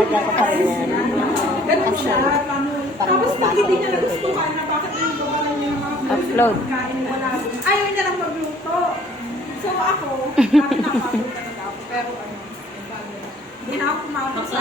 lalagyan ko pa rin yan. Ganun siya. Tapos pag hindi niya Parang nagustuhan na bakit yung gawalan niya ng mga Upload. pagkain wala. Ayaw niya lang magluto. So ako, napapagod na ako. Pero ano, hindi na ako kumapag sa